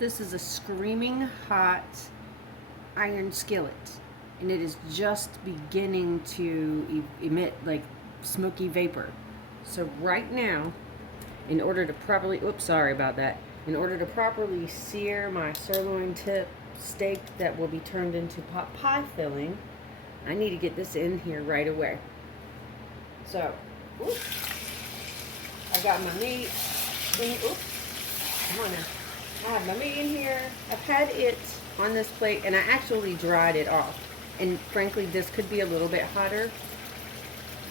This is a screaming hot iron skillet, and it is just beginning to emit like smoky vapor. So right now, in order to properly, in order to properly sear my sirloin tip steak that will be turned into pot pie filling, I need to get this in here right away. So, I got my meat in, come on now. I have my meat in here. I've had it on this plate, and I actually dried it off. And frankly, this could be a little bit hotter.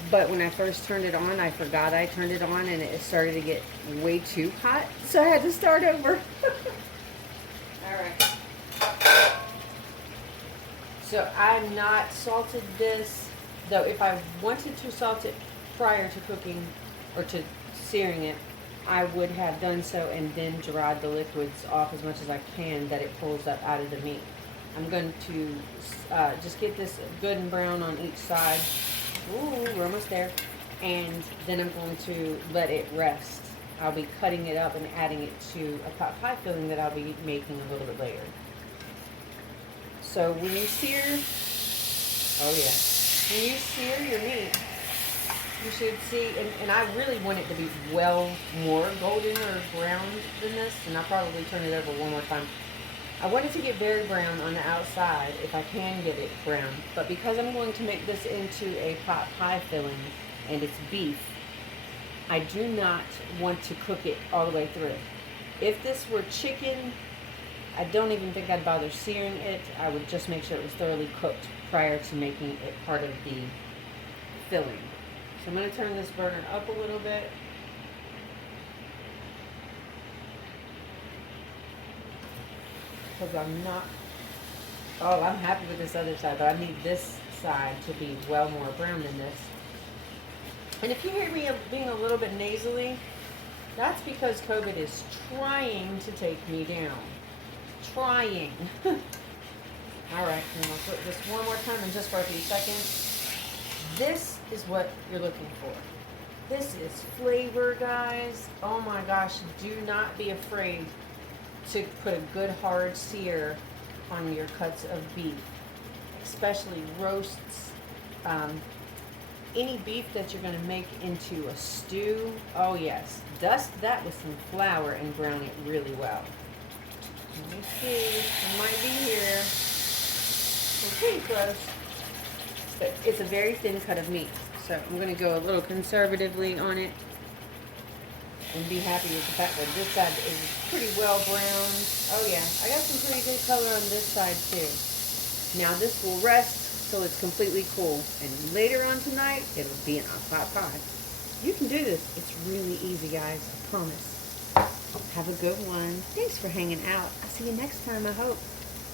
But when I first turned it on, I forgot I turned it on, and it started to get way too hot. So I had to start over. Alright. So I've not salted this, though if I wanted to salt it prior to cooking or to searing it, I would have done so and then dried the liquids off as much as I can that it pulls up out of the meat. I'm going to just get this good and brown on each side. Ooh, we're almost there. And then I'm going to let it rest. I'll be cutting it up and adding it to a pot pie filling that I'll be making a little bit later. So when you sear, when you sear your meat, you should see, and I really want it to be well more golden or brown than this, and I'll probably turn it over one more time. I want it to get very brown on the outside if I can get it brown, but because I'm going to make this into a pot pie filling and it's beef, I do not want to cook it all the way through. If this were chicken, I don't even think I'd bother searing it. I would just make sure it was thoroughly cooked prior to making it part of the filling. So I'm going to turn this burner up a little bit. Because I'm happy with this other side, but I need this side to be well more brown than this. And if you hear me being a little bit nasally, that's because COVID is trying to take me down. Trying. Alright, and I'll put this one more time and just for a few seconds. This is what you're looking for. This is flavor, guys. Oh my gosh, do not be afraid to put a good hard sear on your cuts of beef, especially roasts. Any beef that you're going to make into a stew, oh yes, dust that with some flour and brown it really well. Let me see, it might be here. We're pretty close. But it's a very thin cut of meat, so I'm going to go a little conservatively on it and be happy with the fact that this side is pretty well browned. Oh yeah, I got some pretty good color on this side too. Now this will rest till it's completely cool, and later on tonight it'll be in a pot pie. You can do this. It's really easy, guys. I promise. Have a good one. Thanks for hanging out. I'll see you next time, I hope.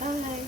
Bye.